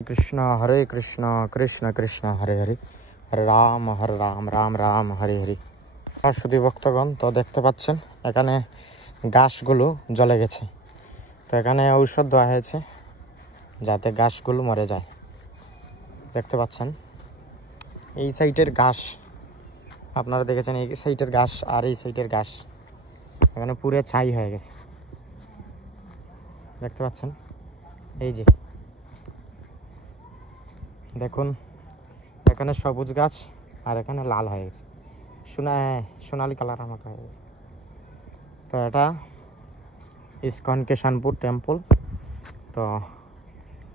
कृष्ण कृष्ण कृष्ण हरे हरे हरे राम राम राम हरे हरे। শুধু ভক্তগণ তো দেখতে পাচ্ছেন এখানে গাছগুলো জ্বলে গেছে, তো এখানে ঔষধ দেওয়া হয়েছে যাতে গাছগুলো মরে যায়। দেখতে পাচ্ছেন এই সাইডের গাছ, আপনারা দেখেছেন এই সাইডের গাছ আর এই সাইডের গাছ এখানে পুরো ছাই হয়ে গেছে। দেখতে পাচ্ছেন এই যে দেখুন এখানে সবুজ গাছ আর এখানে লাল হয়ে গেছে, সোনালি কালার মতো হয়ে গেছে। তো এটা ইসকন কিষানপুর টেম্পল। তো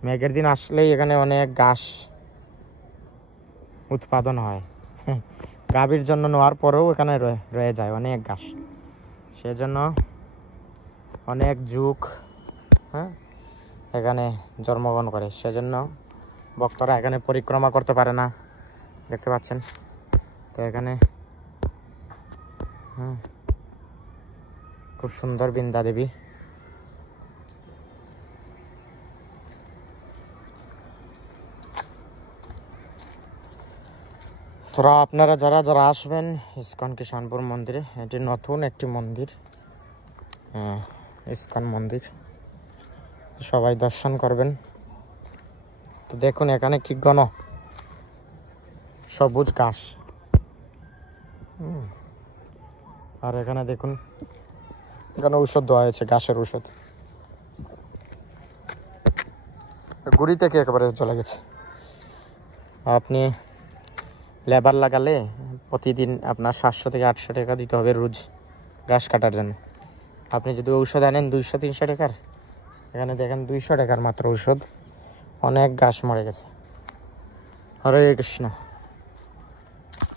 মেঘের দিন আসলেই এখানে অনেক গাছ উৎপাদন হয়, গাভীর জন্য নেওয়ার পরেও এখানে রয়ে যায় অনেক গাছ, সেজন্য অনেক যুগ এখানে জন্মগ্রহণ করে, সেজন্য ভক্তরা এখানে পরিক্রমা করতে পারে না। দেখতে পাচ্ছেন তো এখানে খুব সুন্দর বৃন্দা দেবী। তোরা আপনারা যারা যারা আসবেন ইসকন কিষানপুর মন্দিরে, এটি নতুন একটি মন্দির, ইসকন মন্দির, সবাই দর্শন করবেন। তো দেখুন এখানে কি ঘন সবুজ ঘাস, আর এখানে দেখুন এখানে ঔষধ দেওয়া হয়েছে, ঘাসের ঔষধ। গুড়ি থেকে একেবারে চলে গেছে। আপনি লেবার লাগালে প্রতিদিন আপনার 700 থেকে 800 টাকা দিতে হবে রোজ ঘাস কাটার জন্য। আপনি যদি ঔষধ আনেন 200-300 টাকার, এখানে দেখেন 200 টাকার মাত্র ঔষধ, অনেক ঘাস মরে গেছে। হরে কৃষ্ণ।